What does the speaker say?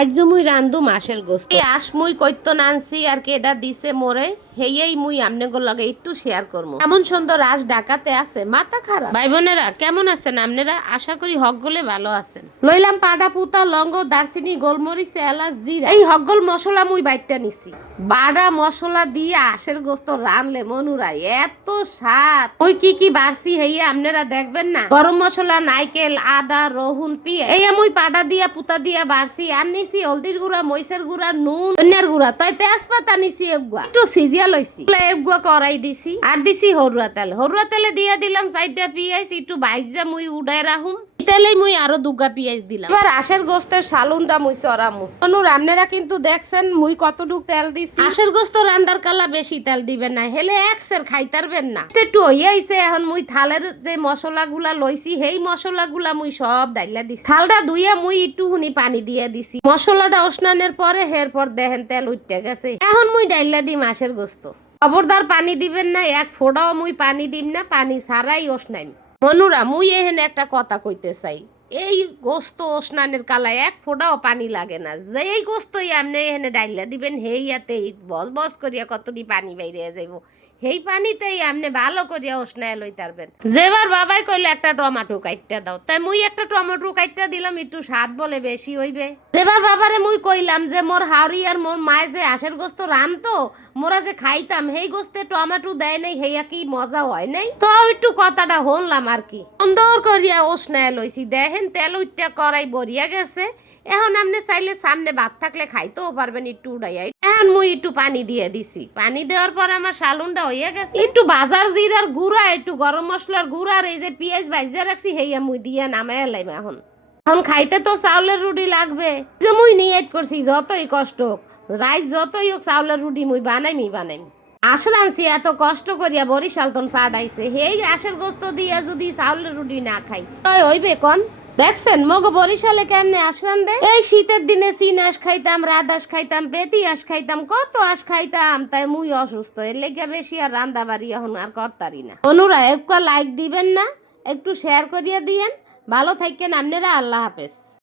আজ মুই রান্ধু মাসের গোস্ত। এই আস মুই কইতো নানছি আর কে এটা দিছে মোরে। হেয়েই মুই আমনে গো লগে একটু শেয়ার করব এমন সুন্দর আস ডাকাতে আছে মাথা খারাপ। ভাই বোনেরা কেমন আছেন আপনারা আশা করি হক হকগলে ভালো আছেন। লইলাম পাডা পুতা লঙ্গ দারচিনি গোলমরিচ এলাচ জিরা। এই হক হকগল মশলা মুই বাইটটা নিছি। বাড়া মশলা দিয়ে আশের গোস্ত রানলে মনুরা এত স্বাদ। ওই কি কি বাড়ছি হেয়ে আপনারা দেখবেন না? গরম মশলা, নাইকেল, আদা, রহুন পিয়ে এই মুই পাডা দিয়া, পুতা দিয়া বাড়ছি, আর নিছি হলদির গুঁড়া মইসের গুঁড়া, নুন অন্যার গুঁড়া। তাই তেজপাতা নিছি এগুয়া একটু সিরিয়াল হইছি এগুয়া করাই দিছি। আর দিছি হরুয়া তেল। হরুয়া তেলে দিয়া দিলাম চারটা পিঁয়াজ, একটু বাইজা মুই উড়াই রাহুম তেলে মুই আরও দুগা পিঁয়াজ দিলাম। এবার আশের গোস্তের সালুনটা মুই সরামু। অনু রান্নারা কিন্তু দেখছেন মুই কতটুক তেল দিছি। আশের গোস্ত রান্দার কালা বেশি তেল দিবেন না হেলে একসের খাইতারবেন না। একটু হইয়া আইছে এখন মুই থালের যে মশলাগুলা লইছি সেই মশলাগুলা মুই সব ডাইলা দিছি। থালটা ধুইয়া মুই একটু হুনি পানি দিয়ে দিছি। মশলাটা উস্নানের পরে হের পর দেখেন তেল উঠতে গেছে। এখন মুই ডাইলা দিই মাছের গোস্ত। খবরদার পানি দিবেন না এক ফোড়াও মুই পানি দিম না পানি ছাড়াই ওসনাইম মনুরা মুই এহেন একটা কথা কইতে চাই। এই গোস্ত স্নানের কালায় এক ফোঁটাও পানি লাগে না। যেই গোস্তই আপনি এখানে ডাইলা দিবেন হেইয়াতে বস বস করিয়া কতটি পানি বাইরে যাইব। সেই পানিতেই আপনি ভালো করিয়া উষ্ণায় লই তারবেন যেবার বাবাই কইলে, একটা টমাটো কাইটটা দাও। তাই মুই একটা টমেটো কাইটটা দিলাম, একটু স্বাদ বলে বেশি হইবে। যেবার বাবারে মুই কইলাম যে, মোর হাওড়ি আর মোর মায়ে যে আশের গোস্ত রানতো মোরা যে খাইতাম, সেই গোস্তে টমাটো দেয় নাই হেয়া কি মজা হয় নাই? তো একটু কথাটা হনলাম আর কি। সুন্দর করিয়া উষ্ণায় লইছি দেখেন, তেল উঠটা করাই বরিয়া গেছে। এখন আপনি চাইলে সামনে ভাত থাকলে খাইতেও পারবেন, একটু উড়াইয়া। এখন মুই একটু পানি দিয়ে দিছি। পানি দেওয়ার পর আমার সালুনটা হইয়া গেছে। একটু বাজার জিরার গুঁড়া, একটু গরম মশলার গুঁড়া আর এই যে পেঁয়াজ ভাজিয়া রাখছি হেয়া মুই দিয়ে নামাই এলাইম এখন। এখন খাইতে তো চাউলের রুটি লাগবে। যে মুই নিয়ত করছি, যতই কষ্ট হোক, রাইস যতই হোক, চাউলের রুটি মুই বানাইমি বানাইমি। আসল আনছি, এত কষ্ট করিয়া বরিশাল তন পাঠাইছে হেই আশের গোস্ত দিয়া যদি চাউলের রুটি না খাই, তাই হইবে কন? দেখছেন, মগ বরিশালে কেমনে আসলাম দে এই শীতের দিনে চিন আস খাইতাম রাত আস খাইতাম, বেতি আস খাইতাম, কত আস খাইতাম। তাই মুই অসুস্থ, এর লেগে বেশি আর রান্দা বাড়ি এখন আর করতারি না। অনুরা একটু লাইক দিবেন না, একটু শেয়ার করিয়া দিয়েন। ভালো থাকেন আপনারা আল্লাহ হাফেজ।